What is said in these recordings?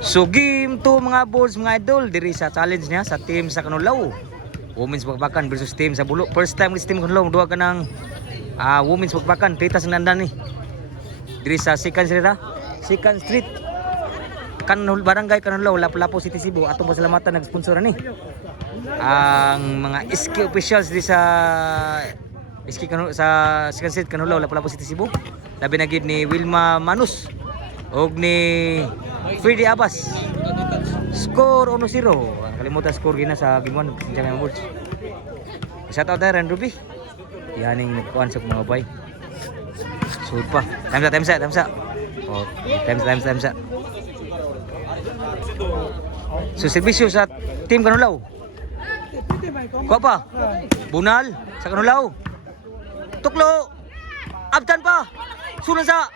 So game to mga boys, mga idol, diri sa challenge niya sa team sa Canulaw. Women's Bakbakan versus team sa Bulo. First time sa team Canulaw duha ka ng women's Bakbakan pitas ng nandan ni. Diri sa Second Street. Barangay Canulaw, Lapu-Lapu City, Cebu. Atong pasalamatan nag-sponsor ni. Ang mga SK officials di sa SK sa Second Street Canulaw, Lapu-Lapu City, Cebu. Labi na gid ni Wilma Manus og ni Freddy Abbas. Score 1-0. Kalimutan score gina sa game 1 sa mga boys. Shout out na Ren Ruby. Yaning nagkuan sa mga bay. Sud pa. Time's up. Oh, time's up. So serbisyo sa team Canulaw. Kuha pa. Bunal sa Canulaw. Tuklo. Abtan pa. Sunan sa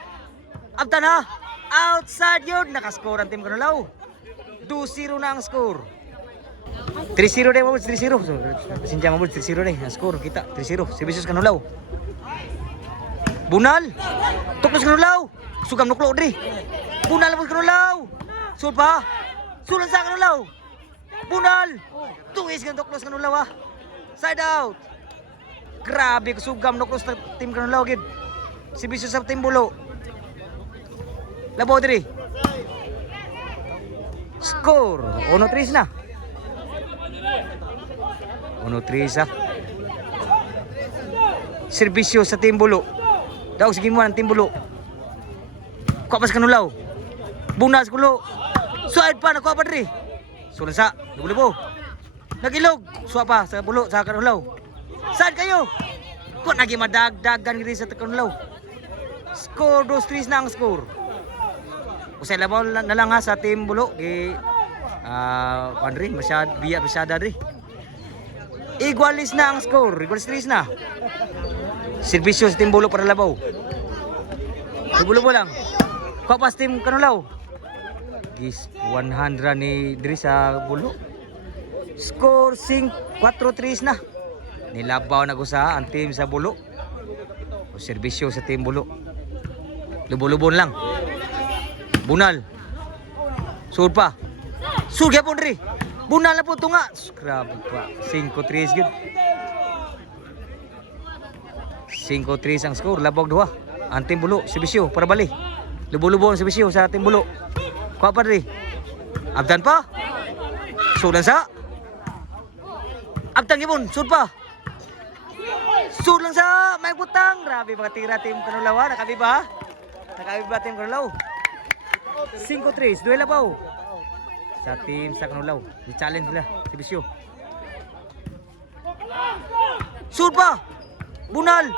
Abtan ha. Outside yun. Nakascore ang team Canulaw. 2-0 na ang score. 3-0 din mga 3-0. So, sinja mga 3-0 din. Ang score kita 3-0. Serbisyo sa Canulaw. Bunal. Tuklo sa Canulaw. Sugam nuklo diri. Bunal sa Canulaw. Sud pa. Sunan sa Canulaw. Bunal. Tuwis kan tuklo sa Canulaw ha. Side out. Grabe sugam nuklo sa team Canulaw gid. Serbisyo sa team Bulo. Labaw diri. Score 1-3 na. 1-3 sa. Serbisyo sa team Bulo. Daw sige mo ang team Bulo. Kuha pa sa Canulaw. Bunas Kulo. Side pa nakuha pa diri. Sunan sa Bulo. Nagilog. Suwa pa sa Bulo sa Canulaw. Side kayo. Kuha nagi madagdagan gid sa Canulaw. Score 2-3 na ang score. Usay labaw na lang ha sa team Bulo gi Pandri masyada diri. Igualis na ang score, igualis 3 na. Serbisyo sa team Bulo para labaw. Bulo lang. Kuha pa sa team Canulaw. Gis 100 ni diri sa Bulo. Score 4-3 na. Nilabaw na gusa ang team sa Bulo. O serbisyo sa team Bulo. Lubo-lubon lang. Bunal. Sud pa. Sud gyapon diri. Bunal na po tunga. Grabe pa. 5-3 gyud. 5-3 ang score. Labog duha. Ang team Bulo, serbisyo para bali. Lubo-lubo ang serbisyo sa team Bulo. Kuha pa diri. Abdan pa. Sudan sa. Abdan gyapon. Sud pa. Sud lang sa may butang. Grabe mga tira team Canulaw. Nakabiba ha. Nakabiba team Canulaw. 5-3, duela pa sa team sa Canulaw. Di-challenge nila, serbisyo. Sud pa. Bunal.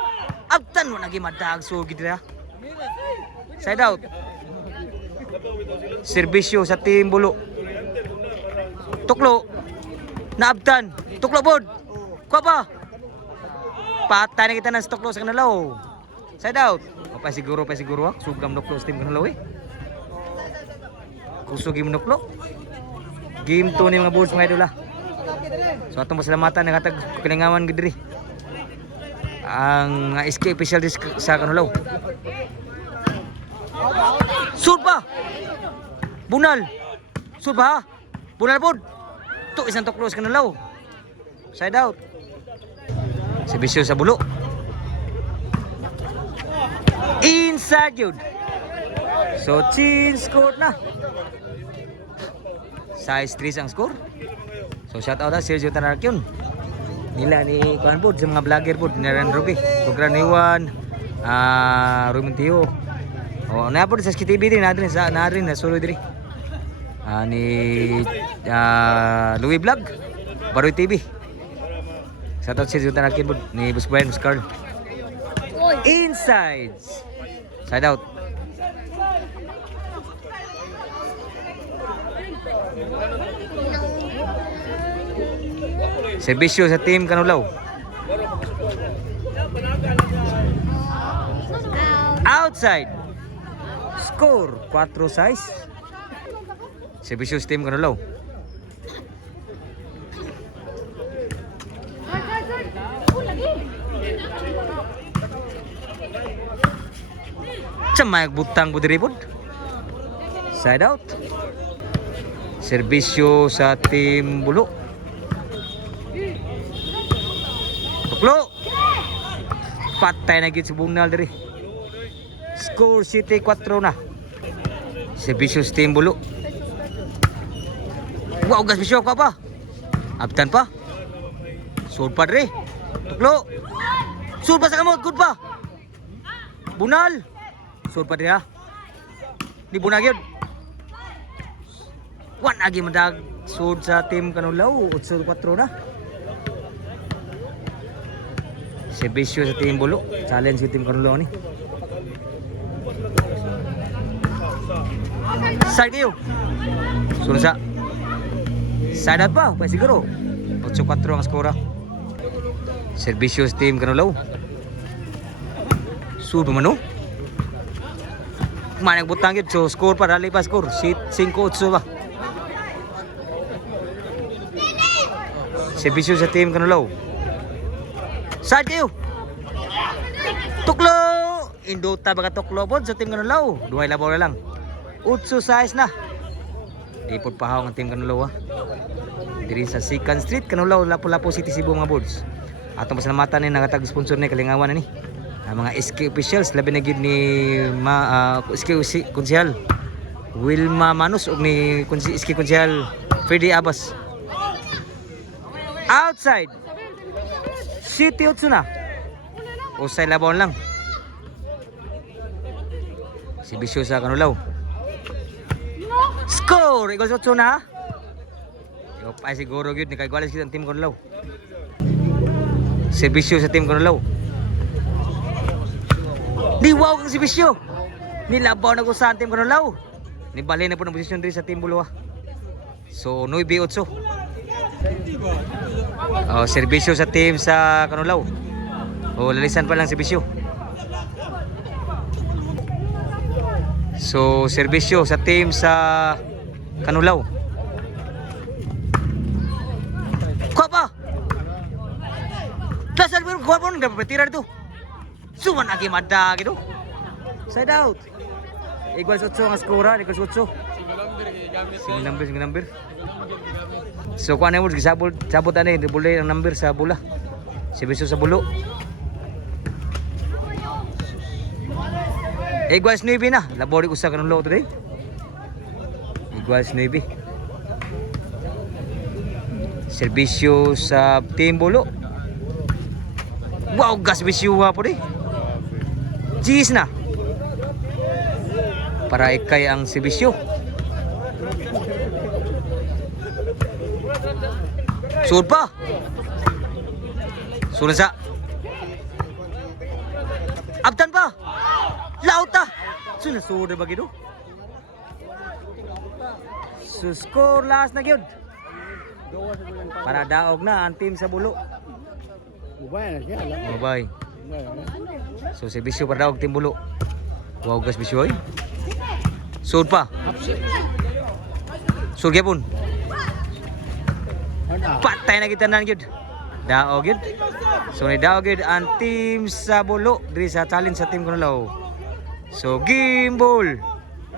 Abtan mo nagi madag sud gid ha. Side out. Serbisyo sa team Bulo. Tuklo. Naabtan. Tuklo bod. Kuha pa. Patay na kita ng tuklo sa Canulaw. Side out. Pa siguro ha. Sugam nuklo sa team Canulaw eh. Kuso game nuklo. Game 2 ni mga boys mga idol ha. So atong pasalamatan nagatag kalingawan gid diri. Ang SK official sa Canulaw. Sud pa. Bunal. Sud pa ha. Bunal pod. To isang tuklo sa Canulaw. Side out. Serbisyo sa Bulo. Inside yun. So change score na. Size 3 ang score. So shout out na Sergio Tanarkyun. Nila ni kuan pod sa mga vlogger pod ni Ren Ruby, Tugra Niwan, Rumintio. Oh, na pod sa SKTV din natin na solo diri. Ni Louis Vlog, Baroy TV. Shout out Sergio Tanarkyun pod ni Boss Brian Carl. Inside. Side out. Serbisyo sa team Canulaw. Outside. Score 4-6. Serbisyo sa team Canulaw. Chamay butang budiri pod. Side out. Serbisyo sa Team Bulo. Tuklo. Patay na gid si Bunal diri. Score City 4 na. Serbisyo sa Team Bulo. Wow, gas bisyo ka pa. Abtan pa. Sud pa diri. Tuklo. Sud pa sa kamot, good pa. Bunal. Sud pa diri ha. Di bunal gyud. Wan agi madag sud sa Team Canulaw, 8-4 na. Serbisyo sa Team Bulo. Challenge si Team Canulaw ni. Side kayo. Sunod sa side out pa, pa siguro. 8-4 ang skora. Serbisyo sa Team Canulaw. Sud man no. Manang butang yun, so score pa, dali pa score. 5-8 ba. Serbisyo sa Team Canulaw. Side kayo. Tuklo. Induta baga tuklo po sa Team Canulaw. Duhay labaw na lang. 8-6 na. Di po pahaw ng Team Canulaw ha. Diri sa 2nd Street, Canulaw, Lapu-Lapu City, Cebu mga boards. Atong pasalamatan ni nakatag-sponsor ni Kalingawan na ni. Ang mga SK officials, labi na gid ni SK Konsehal Wilma Manus ug ni SK Konsehal Freddy Abbas. Outside. City 8 na. Usay labaw lang. Serbisyo sa Canulaw. Score! Igos 8 na ha. Yo pa siguro gyud ni kay Guales ang Team Canulaw. Serbisyo sa Team Canulaw. Di wow ang serbisyo. Nilabaw na ko sa Team Canulaw. Nibali na po ng posisyon diri sa Team Bulo ha. So 9-8. Oh, serbisyo sa team sa Canulaw. Oh, lalisan pa lang serbisyo. So, serbisyo sa team sa Canulaw. Kuha pa! Dasal mo, kuha pa, nang patira dito. Suman lagi mada gitu. Side out. Igual 8 ang skora, igual 8. Single number. So kuha na mo, sabot ano yun, bulay ang number sa bula. Serbisyo sa Bulo. Iguals 9 na. Labori ko sa Canulaw today. Iguals 9. Serbisyo sa Team Bulo. Wow, gas bisyo po di. Cheese na. Para ikay ang serbisyo. Sud pa. Sunod sa Abtan pa. Lauta. Sunod ba gido? So score last na gyud. Para daog na ang team sa Bulo. Ubay na siya. Ubay. So serbisyo para daog Team Bulo. Wow, gas bisyo ay. Sud pa. Sud gyapon. Patay na kita nan gyud. Daog gyud. So ni daog gyud ang team sa Bulo diri sa challenge sa Team Canulaw. So game ball.